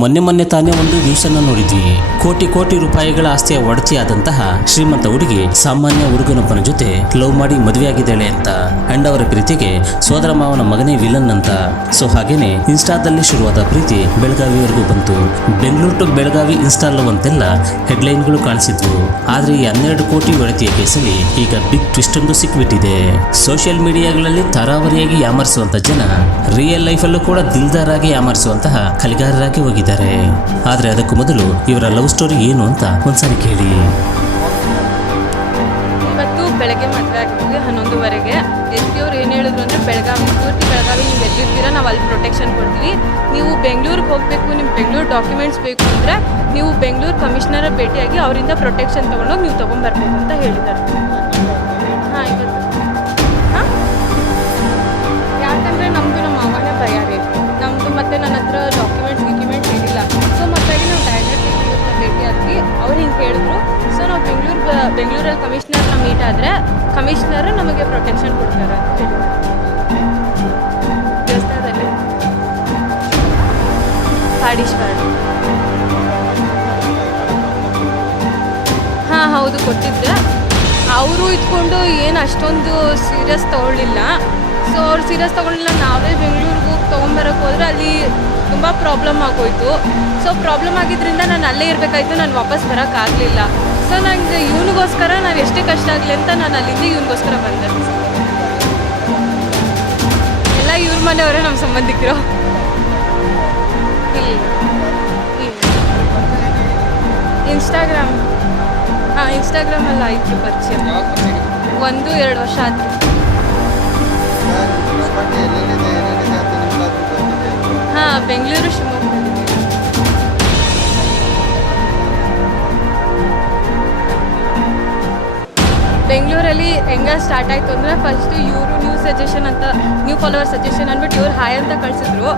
ಮೊನ್ನೆ ಮೊನ್ನೆ ತಾನೇ ಒಂದು ನ್ಯೂಸ್ ಅನ್ನು ನೋಡಿದ್ವಿ. ಕೋಟಿ ಕೋಟಿ ರೂಪಾಯಿಗಳ ಆಸ್ತಿಯ ಒಡತಿಯಾದಂತಹ ಶ್ರೀಮಂತ ಹುಡುಗಿ ಸಾಮಾನ್ಯ ಹುಡುಗನೊಬ್ಬನ ಜೊತೆ ಲವ್ ಮಾಡಿ ಮದುವೆಯಾಗಿದ್ದಾಳೆ ಅಂತ. ಅಂಡ್ ಅವರ ಪ್ರೀತಿಗೆ ಸೋದರ ಮಾವನ ಮಗನೇ ವಿಲನ್ ಅಂತ. ಸೊ ಹಾಗೇನೆ ಇನ್ಸ್ಟಾದಲ್ಲಿ ಶುರುವಾದ ಪ್ರೀತಿ ಬೆಳಗಾವಿವರೆಗೂ ಬಂತು. Bengaluru to Belagavi insta love ಅಂತೆಲ್ಲ ಹೆಡ್ಲೈನ್ಗಳು ಕಾಣಿಸಿದ್ವು. ಆದ್ರೆ ಈ ಹನ್ನೆರಡು ಕೋಟಿ ಒಡತಿಯ ಕೇಸಲ್ಲಿ ಈಗ ಬಿಗ್ ಟ್ವಿಸ್ಟ್ ಒಂದು ಸಿಕ್ಬಿಟ್ಟಿದೆ. ಸೋಷಿಯಲ್ ಮೀಡಿಯಾಗಳಲ್ಲಿ ತರಾವರಿಯಾಗಿ ಯಾಮರಿಸುವಂತ ಜನ, ರಿಯಲ್ ಲೈಫಲ್ಲೂ ಕೂಡ ದಿಲ್ದಾರಾಗಿ ಯಾಮರಿಸುವಂತಹ ಕಲಿಗಾರರಾಗಿ ಹೋಗಿದ್ದಾರೆ. ಆದ್ರೆ ಅದಕ್ಕೂ ಮೊದಲು ಇವರ ಲವ್ ಸ್ಟೋರಿ ಏನು ಅಂತ ಒಂದ್ಸರಿ ಕೇಳಿ. ಇವತ್ತು ಬೆಳಗ್ಗೆ ಮದುವೆ ಆಗ್ತಿದ್ವಿ ಹನ್ನೊಂದುವರೆಗೆ. ಎಸ್ ಪಿ ಅವ್ರು ಏನು ಹೇಳಿದ್ರು ಅಂದರೆ, ಬೆಳಗಾವಿ, ಪೂರ್ತಿ ಬೆಳಗಾವಿ ನೀವು ಎಲ್ಲಿರ್ತೀರ ನಾವು ಅಲ್ಲಿ ಪ್ರೊಟೆಕ್ಷನ್ ಕೊಡ್ತೀವಿ. ನೀವು ಬೆಂಗಳೂರಿಗೆ ಹೋಗಬೇಕು ನಿಮ್ಮ ಬೆಂಗಳೂರು ಡಾಕ್ಯುಮೆಂಟ್ಸ್ ಬೇಕು ಅಂದರೆ, ನೀವು ಬೆಂಗಳೂರು ಕಮಿಷನರ ಭೇಟಿಯಾಗಿ ಅವರಿಂದ ಪ್ರೊಟೆಕ್ಷನ್ ತೊಗೊಂಡೋಗಿ ನೀವು ತೊಗೊಂಬರ್ಬೇಕು ಅಂತ ಹೇಳಿದ್ದಾರೆ. ಕೊಟ್ಟಿದ್ದೆ ಅವರು ಇದ್ಕೊಂಡು ಏನು ಅಷ್ಟೊಂದು ಸೀರಿಯಸ್ ತೊಗೊಳ್ಳಿಲ್ಲ. ಸೊ ಅವ್ರು ಸೀರಿಯಸ್ ತೊಗೊಳ್ಳಿಲ್ಲ. ನಾವೇ ಬೆಂಗಳೂರಿಗೆ ಹೋಗಿ ತೊಗೊಂಬರೋಕೆ ಹೋದ್ರೆ ಅಲ್ಲಿ ತುಂಬ ಪ್ರಾಬ್ಲಮ್ ಆಗೋಯ್ತು. ಸೊ ಪ್ರಾಬ್ಲಮ್ ಆಗಿದ್ದರಿಂದ ನಾನು ಅಲ್ಲೇ ಇರಬೇಕಾಯ್ತು. ನಾನು ವಾಪಸ್ ಬರೋಕ್ಕಾಗಲಿಲ್ಲ ಸೊ ನನಗೆ ಇವನಿಗೋಸ್ಕರ ನಾವು ಎಷ್ಟೇ ಕಷ್ಟ ಆಗಲಿ ಅಂತ ನಾನು ಅಲ್ಲಿಂದ ಇವನಿಗೋಸ್ಕರ ಬಂದೆ. ಎಲ್ಲ ಇವ್ರ ಮನೆಯವರೇ ನಮ್ಮ ಸಂಬಂಧಿಕರು. ಇಲ್ಲ ಇನ್ಸ್ಟಾಗ್ರಾಮ್ ಹಾಂ ಇನ್ಸ್ಟಾಗ್ರಾಮಲ್ಲಿ ಆಯಿತು ಪರಿಚಯ. ಒಂದು, ಎರಡು ವರ್ಷ ಆಯ್ತು. ಹಾಂ, ಬೆಂಗಳೂರು ಶಿವಮೊಗ್ಗ. ಬೆಂಗಳೂರಲ್ಲಿ ಹೆಂಗ ಸ್ಟಾರ್ಟ್ ಆಯಿತು ಅಂದರೆ ಫಸ್ಟು ಇವರು ನ್ಯೂ ಸಜೆಷನ್ ಅಂತ ನ್ಯೂ ಫಾಲೋವರ್ ಸಜೆಷನ್ ಅಂದ್ಬಿಟ್ಟು ಇವ್ರು ಹಾಯ್ ಅಂತ ಕಳಿಸಿದ್ರು.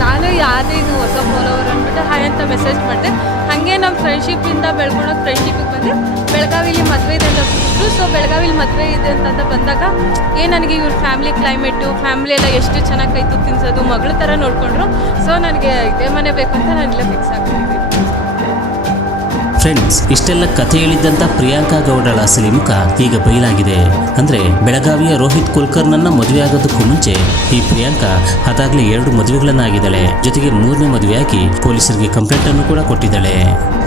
ನಾನು ಯಾರೇ ಇದು ಹೊಸ ಫಾಲೋವರ್ ಅಂದ್ಬಿಟ್ಟು ಹಾಯ್ ಅಂತ ಮೆಸೇಜ್ ಮಾಡಿದೆ. ಹಾಗೆ ನಮ್ಮ ಫ್ರೆಂಡ್ಶಿಪ್ಪಿಂದ ಬೆಳ್ಕೊಳೋಕೆ ಫ್ರೆಂಡ್ಶಿಪ್ಪಿಗೆ ಬಂದು. ಬೆಳಗಾವಿಲಿ ಮದುವೆ ಇದೆ ಅಂತ ಬಿಟ್ಟು ಸೊ ಬೆಳಗಾವಿಲಿ ಮದುವೆ ಇದೆ ಅಂತ ಬಂದಾಗ, ಏ, ನನಗೆ ಇವ್ರ ಫ್ಯಾಮಿಲಿ ಕ್ಲೈಮೇಟು ಫ್ಯಾಮಿಲಿ ಎಲ್ಲ ಎಷ್ಟು ಚೆನ್ನಾಗಿ ಕೈ ತಿನ್ಸೋದು ಮಗಳ ಥರ ನೋಡಿಕೊಂಡ್ರು. ಸೊ ನನಗೆ ಇದೇ ಮನೆ ಬೇಕು ಅಂತ ನಾನು ಇಲ್ಲೇ ಫಿಕ್ಸ್ ಆಗ್ತಿದ್ದೀನಿ ಫ್ರೆಂಡ್ಸ್ ಇಷ್ಟೆಲ್ಲ ಕಥೆ ಹೇಳಿದ್ದಂತ ಪ್ರಿಯಾಂಕಾ ಗೌಡಳ ಅಸಲಿ ಮುಖ ಈಗ ಬಯಲಾಗಿದೆ. ಅಂದ್ರೆ ಬೆಳಗಾವಿಯ ರೋಹಿತ್ ಕುಲ್ಕರ್ನನ್ನ ಮದುವೆ ಆಗೋದಕ್ಕೂ ಮುಂಚೆ ಈ ಪ್ರಿಯಾಂಕಾ ಅದಾಗ್ಲೇ ಎರಡು ಮದುವೆಗಳನ್ನಾಗಿದ್ದಾಳೆ. ಜೊತೆಗೆ ಮೂರನೇ ಮದುವೆಯಾಗಿ ಪೊಲೀಸರಿಗೆ ಕಂಪ್ಲೇಂಟ್ ಅನ್ನು ಕೂಡ ಕೊಟ್ಟಿದ್ದಾಳೆ.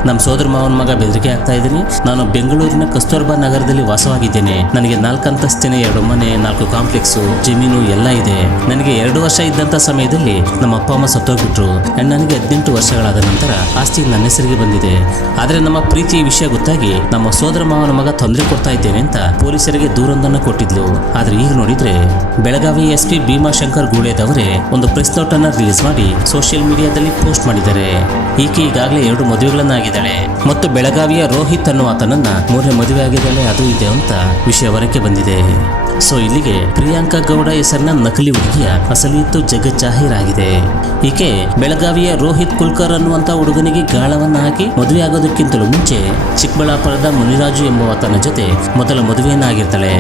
ನಮ್ಮ ಸೋದರ ಮಾವನ ಮಗ ಬೆದರಿಕೆ ಆಗ್ತಾ ಇದ್ದೀನಿ. ನಾನು ಬೆಂಗಳೂರಿನ ಕಸ್ತೂರ್ಬಾ ನಗರದಲ್ಲಿ ವಾಸವಾಗಿದ್ದೇನೆ. ನನಗೆ ನಾಲ್ಕು ಅಂತಸ್ತಿನ ಎರಡು ಮನೆ, ನಾಲ್ಕು ಕಾಂಪ್ಲೆಕ್ಸ್, ಜಮೀನು ಎಲ್ಲ ಇದೆ. ನನಗೆ ಎರಡು ವರ್ಷ ಇದ್ದಂತ ಸಮಯದಲ್ಲಿ ನಮ್ಮ ಅಪ್ಪ ಅಮ್ಮ ಸತ್ತೋಗ್ಬಿಟ್ರು. ಅಂಡ್ ನನಗೆ ಹದಿನೆಂಟು ವರ್ಷಗಳಾದ ನಂತರ ಆಸ್ತಿ ನನ್ನ ಹೆಸರಿಗೆ ಬಂದಿದೆ. ಆದರೆ ನಮ್ಮ ಪ್ರೀತಿ ವಿಷಯ ಗೊತ್ತಾಗಿ ನಮ್ಮ ಸೋದರ ಮಾವನ ಮಗ ತೊಂದರೆ ಕೊಡ್ತಾ ಇದ್ದೇನೆ ಅಂತ ಪೊಲೀಸರಿಗೆ ದೂರೊಂದನ್ನು ಕೊಟ್ಟಿದ್ಲು. ಆದ್ರೆ ಈಗ ನೋಡಿದ್ರೆ ಬೆಳಗಾವಿ ಎಸ್ ಪಿ ಭೀಮಾಶಂಕರ್ ಗೂಳೇದವರೇ ಒಂದು ಪ್ರೆಸ್ ನೋಟ್ ಅನ್ನ ರಿಲೀಸ್ ಮಾಡಿ ಸೋಷಿಯಲ್ ಮೀಡಿಯಾದಲ್ಲಿ ಪೋಸ್ಟ್ ಮಾಡಿದ್ದಾರೆ. ಈಕೆ ಈಗಾಗಲೇ ಎರಡು ಮದುವೆಗಳನ್ನಾಗಿದ್ದಾಳೆ ಮತ್ತು ಬೆಳಗಾವಿಯ ರೋಹಿತ್ ಅನ್ನುವ ಆತನನ್ನ ಮೂರನೇ ಮದುವೆ ಆಗಿದ್ದಾಳೆ ಅದು ಇದೆ ಅಂತ ವಿಷಯ ಹೊರಕ್ಕೆ ಬಂದಿದೆ. ಸೊ ಇಲ್ಲಿಗೆ ಪ್ರಿಯಾಂಕಾ ಗೌಡ ಹೆಸರಿನ ನಕಲಿ ಹುಡುಗಿಯ ಅಸಲಿತ್ತು ಜಗಜ್ಜಾಹೀರಾಗಿದೆ. ಈಕೆ ಬೆಳಗಾವಿಯ ರೋಹಿತ್ ಕುಲ್ಕರ್ ಅನ್ನುವಂತ ಹುಡುಗನಿಗೆ ಗಾಳವನ್ನ ಹಾಕಿ ಮದುವೆ ಆಗೋದಕ್ಕಿಂತಲೂ ಮುಂಚೆ ಚಿಕ್ಕಬಳ್ಳಾಪುರದ ಮುನಿರಾಜು ಎಂಬುವತನ ಜೊತೆ ಮೊದಲ ಮದುವೆಯನ್ನಾಗಿರ್ತಾಳೆ.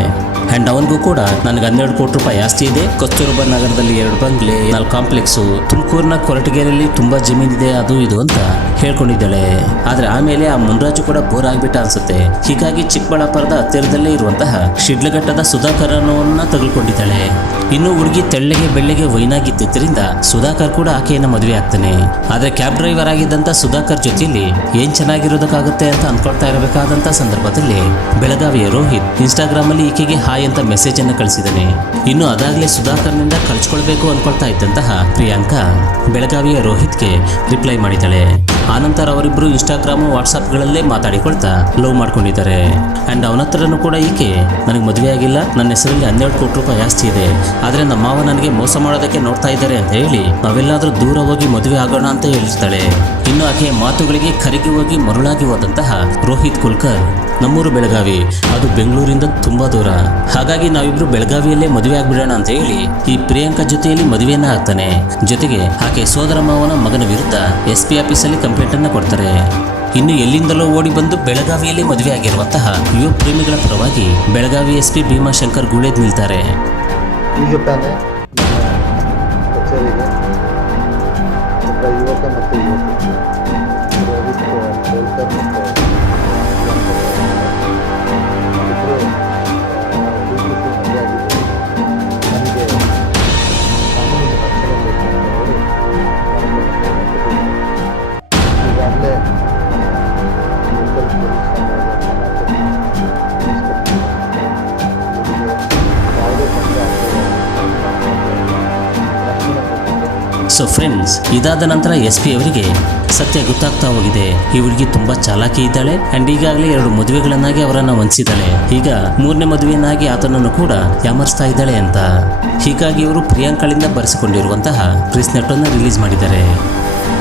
ಅಂಡ್ ಅವನಿಗೂ ಕೂಡ ನನಗೆ ಹನ್ನೆರಡು ಕೋಟಿ ರೂಪಾಯಿ ಜಾಸ್ತಿ ಇದೆ. ಕಸ್ತೂರ್ಬಾ ನಗರದಲ್ಲಿ ಎರಡು ಬಂಗ್ಲೆ, ನಾಲ್ಕು ಕಾಂಪ್ಲೆಕ್ಸು, ತುಮಕೂರಿನ ಕೊರಟಗೆರೆಯಲ್ಲಿ ತುಂಬಾ ಜಮೀನಿದೆ ಅದು ಇದು ಅಂತ ಹೇಳ್ಕೊಂಡಿದ್ದಾಳೆ. ಆದ್ರೆ ಆಮೇಲೆ ಆ ಮುನ್ರಾಜು ಕೂಡ ಬೋರ್ ಆಗ್ಬಿಟ್ಟ ಅನ್ಸುತ್ತೆ. ಹೀಗಾಗಿ ಚಿಕ್ಕಬಳ್ಳಾಪುರದ ಹತ್ತಿರದಲ್ಲೇ ಇರುವಂತಹ ಶಿಡ್ಲಘಟ್ಟದ ಸುಧಾಕರ್ ಅನ್ನೋವನ್ನ ಇನ್ನು ಹುಡುಗಿ ತೆಳ್ಳಗೆ ಬೆಳ್ಳಗೆ ವೈನಾಗಿದ್ದರಿಂದ ಸುಧಾಕರ್ ಕೂಡ ಆಕೆಯನ್ನು ಮದುವೆ ಆಗ್ತಾನೆ. ಆದ್ರೆ ಕ್ಯಾಬ್ ಡ್ರೈವರ್ ಆಗಿದ್ದಂತ ಸುಧಾಕರ್ ಜೊತೆಯಲ್ಲಿ ಏನ್ ಚೆನ್ನಾಗಿರೋದಕ್ಕಾಗುತ್ತೆ ಅಂತ ಅನ್ಕೊಳ್ತಾ ಇರಬೇಕಾದಂತ ಸಂದರ್ಭದಲ್ಲಿ ಬೆಳಗಾವಿಯ ರೋಹಿತ್ ಇನ್ಸ್ಟಾಗ್ರಾಮ್ ಅಲ್ಲಿ ಈಕೆಗೆ ಹಾಯ್ ಅಂತ ಮೆಸೇಜ್ ಅನ್ನು ಕಳಿಸಿದ್ದಾನೆ ಇನ್ನು ಅದಾಗಲೇ ಸುಧಾಕರ್ನಿಂದ ಕಳ್ಸ್ಕೊಳ್ಬೇಕು ಅನ್ಕೊಳ್ತಾ ಇದ್ದಂತಹ ಪ್ರಿಯಾಂಕಾ ಬೆಳಗಾವಿಯ ರೋಹಿತ್ಗೆ ರಿಪ್ಲೈ ಮಾಡಿದ್ದಾಳೆ. ಆನಂತರ ಅವರಿಬ್ರು ಇನ್ಸ್ಟಾಗ್ರಾಮ್ ವಾಟ್ಸಾಪ್ಗಳಲ್ಲೇ ಮಾತಾಡಿಕೊಳ್ತಾ ಲವ್ ಮಾಡ್ಕೊಂಡಿದ್ದಾರೆ. ಅಂಡ್ ಅವನ ಹತ್ರನೂ ಕೂಡ ಈಕೆ, ನನಗೆ ಮದುವೆ ಆಗಿಲ್ಲ, ನನ್ನ ಹೆಸರಲ್ಲಿ ಹನ್ನೆರಡು ಕೋಟಿ ರೂಪಾಯಿ ಜಾಸ್ತಿ ಇದೆ. ಆದ್ರೆ ನಮ್ಮ ಮಾವ ನನಗೆ ಮೋಸ ಮಾಡೋದಕ್ಕೆ ನೋಡ್ತಾ ಇದ್ದಾರೆ ಅಂತ ಹೇಳಿ ನಾವೆಲ್ಲಾದ್ರೂ ದೂರ ಹೋಗಿ ಮದುವೆ ಆಗೋಣ ಅಂತ ಹೇಳಿರ್ತಾಳೆ ಇನ್ನು ಆಕೆಯ ಮಾತುಗಳಿಗೆ ಕರಗಿ ಹೋಗಿ ಮರುಳಾಗಿ ಹೋದಂತಹ ರೋಹಿತ್ ಕುಲ್ಕರ್. ನಮ್ಮೂರು ಬೆಳಗಾವಿ. ಅದು ಬೆಂಗಳೂರಿಂದ ತುಂಬಾ ದೂರ. ಹಾಗಾಗಿ ನಾವಿಬ್ರು ಬೆಳಗಾವಿಯಲ್ಲೇ ಮದುವೆ ಆಗ್ಬಿಡೋಣ ಅಂತ ಹೇಳಿ ಈ ಪ್ರಿಯಾಂಕಾ ಜೊತೆಯಲ್ಲಿ ಮದುವೆಯನ್ನ ಆಗ್ತಾನೆ. ಜೊತೆಗೆ ಆಕೆ ಸೋದರ ಮಾವನ ಮಗನ ವಿರುದ್ಧ ಎಸ್ ಪಿ ಆಫೀಸಲ್ಲಿ ಕಂಪ್ಲೇಂಟ್ ಅನ್ನ ಕೊಡ್ತಾರೆ. ಇನ್ನು ಎಲ್ಲಿಂದಲೋ ಓಡಿ ಬಂದು ಬೆಳಗಾವಿಯಲ್ಲಿ ಮದುವೆ ಆಗಿರುವಂತಹ ಯುವ ಪ್ರೇಮಿಗಳ ಪರವಾಗಿ ಬೆಳಗಾವಿ ಎಸ್ ಪಿ ಭೀಮಾಶಂಕರ್ ಗುಳೇದ್ ನಿಲ್ತಾರೆ. ಯುವಕ ಮತ್ತು ಫ್ರೆಂಡ್ಸ್, ಇದಾದ ನಂತರ ಎಸ್ ಪಿ ಅವರಿಗೆ ಸತ್ಯ ಗೊತ್ತಾಗ್ತಾ ಹೋಗಿದೆ. ಈ ಹುಡುಗಿ ತುಂಬಾ ಚಾಲಾಕಿ ಇದ್ದಾಳೆ. ಅಂಡ್ ಈಗಾಗಲೇ ಎರಡು ಮದುವೆಗಳನ್ನಾಗಿ ಅವರನ್ನ ವಂಚಿಸಿದ್ದಾಳೆ ಈಗ ಮೂರನೇ ಮದುವೆಯನ್ನಾಗಿ ಆತನನ್ನು ಕೂಡ ಯಾಮರ್ಸ್ತಾ ಇದ್ದಾಳೆ ಅಂತ. ಹೀಗಾಗಿ ಇವರು ಪ್ರಿಯಾಂಕಳಿಂದ ಬರೆಸಿಕೊಂಡಿರುವಂತಹ ಪ್ರೆಸ್ ನೆಟ್ಟನ್ನು ರಿಲೀಸ್ ಮಾಡಿದ್ದಾರೆ.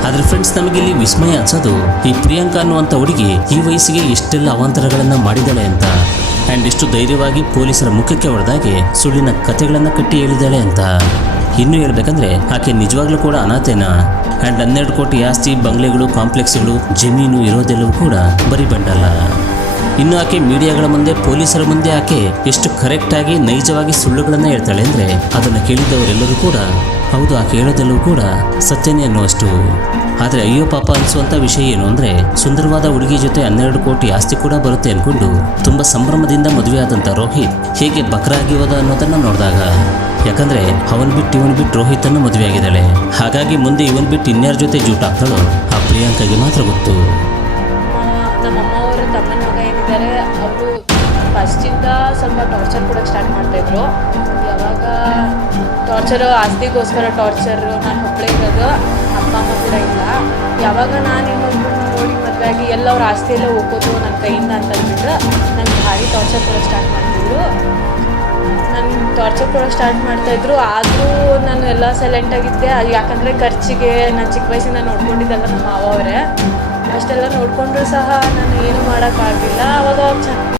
ಆದ್ರೆ ಫ್ರೆಂಡ್ಸ್, ನಮಗೆ ಇಲ್ಲಿ ವಿಸ್ಮಯ ಅನ್ಸೋದು, ಈ ಪ್ರಿಯಾಂಕಾ ಅನ್ನುವಂಥ ಹುಡುಗಿ ಈ ವಯಸ್ಸಿಗೆ ಎಷ್ಟೆಲ್ಲ ಅವಾಂತರಗಳನ್ನ ಮಾಡಿದ್ದಾಳೆ ಅಂತ. ಅಂಡ್ ಎಷ್ಟು ಧೈರ್ಯವಾಗಿ ಪೊಲೀಸರ ಮುಖಕ್ಕೆ ಹೊಡೆದಾಗೆ ಸುಳ್ಳಿನ ಕಥೆಗಳನ್ನ ಕಟ್ಟಿ ಹೇಳಿದ್ದಾಳೆ ಅಂತ. ಇನ್ನು ಹೇಳ್ಬೇಕಂದ್ರೆ ಆಕೆ ನಿಜವಾಗ್ಲೂ ಕೂಡ ಅನಾಥೇನ? ಅಂಡ್ ಹನ್ನೆರಡು ಕೋಟಿ ಆಸ್ತಿ, ಬಂಗ್ಲೆಗಳು, ಕಾಂಪ್ಲೆಕ್ಸ್ಗಳು, ಜಮೀನು ಇರೋದೆಲ್ಲವೂ ಕೂಡ ಬರೀ ಬಂಡಲ್ಲ ಇನ್ನು ಆಕೆ ಮೀಡಿಯಾಗಳ ಮುಂದೆ, ಪೊಲೀಸರ ಮುಂದೆ ಆಕೆ ಎಷ್ಟು ಕರೆಕ್ಟಾಗಿ ನೈಜವಾಗಿ ಸುಳ್ಳುಗಳನ್ನು ಹೇಳ್ತಾಳೆ ಅಂದರೆ ಅದನ್ನು ಕೇಳಿದವರೆಲ್ಲರೂ ಕೂಡ ಹೌದು, ಆಕೆ ಹೇಳೋದೆಲ್ಲವೂ ಕೂಡ ಸತ್ಯನೇ ಅನ್ನುವಷ್ಟು. ಆದರೆ ಅಯ್ಯೋ ಪಾಪ ಅನಿಸುವಂಥ ವಿಷಯ ಏನು ಅಂದರೆ ಸುಂದರವಾದ ಹುಡುಗಿ ಜೊತೆ ಹನ್ನೆರಡು ಕೋಟಿ ಆಸ್ತಿ ಕೂಡ ಬರುತ್ತೆ ಅಂದ್ಕೊಂಡು ತುಂಬ ಸಂಭ್ರಮದಿಂದ ಮದುವೆಯಾದಂಥ ರೋಹಿತ್ ಹೇಗೆ ಬಕ್ರಾಗಿ ಹೋದ ಅನ್ನೋದನ್ನು ನೋಡಿದಾಗ ಯಾಕಂದರೆ ಅವನ್ ಬಿಟ್ಟು ಇವನ್ ಬಿಟ್ಟು ರೋಹಿತನ ಮದುವೆ ಆಗಿದ್ದಾಳೆ. ಹಾಗಾಗಿ ಮುಂದೆ ಇವನ್ ಬಿಟ್ಟು ಇನ್ಯಾರ ಜೊತೆ ಜೂಟಾಗ್ತಾಳೋ ಆ ಪ್ರಿಯಾಂಕಾಗೆ ಮಾತ್ರ ಗೊತ್ತು. ತಮ್ಮನ ಮಗ ಅವರು ಫಸ್ಟಿಂದ ಸ್ವಲ್ಪ ಟಾರ್ಚರ್ ಕೊಡೋಕ್ಕೆ ಸ್ಟಾರ್ಟ್ ಮಾಡ್ತಾಯಿದ್ರು ಯಾವಾಗ ಟಾರ್ಚರು ಆಸ್ತಿಗೋಸ್ಕರ ಟಾರ್ಚರ್ ನಾನು ಒಬ್ಬಳೇ ಇರೋದು, ಅಪ್ಪ ಅಮ್ಮ ಕೂಡ ಇಲ್ಲ. ಯಾವಾಗ ನಾನು ಇನ್ನೊಂದು ನೋಡಿ ಮದುವೆ ಆಗಿ ಎಲ್ಲ ಅವ್ರ ಆಸ್ತಿ ಎಲ್ಲ ಹೋಗೋದು ನನ್ನ ಕೈಯಿಂದ ಅಂತ ನಂಗೆ ಭಾರಿ ಟಾರ್ಚರ್ ಕೊಡೋಕ್ಕೆ ಸ್ಟಾರ್ಟ್ ಮಾಡ್ತಿದ್ರು ನಾನು ಟಾರ್ಚರ್ ಕೊಡೋಕ್ಕೆ ಸ್ಟಾರ್ಟ್ ಮಾಡ್ತಾಯಿದ್ರು ಆದರೂ ನಾನು ಎಲ್ಲ ಸೈಲೆಂಟ್ ಆಗಿದ್ದೆ. ಯಾಕಂದರೆ ಖರ್ಚಿಗೆ ನಾನು ಚಿಕ್ಕ ವಯಸ್ಸಿಂದ ನೋಡ್ಕೊಂಡಿದ್ದೆಲ್ಲ ನಮ್ಮ ಮಾವ ಅವರೇ. ಅಷ್ಟೆಲ್ಲ ನೋಡಿಕೊಂಡ್ರೂ ಸಹ ನಾನು ಏನು ಮಾಡೋಕ್ಕಾಗಲಿಲ್ಲ. ಆವಾಗ ಚ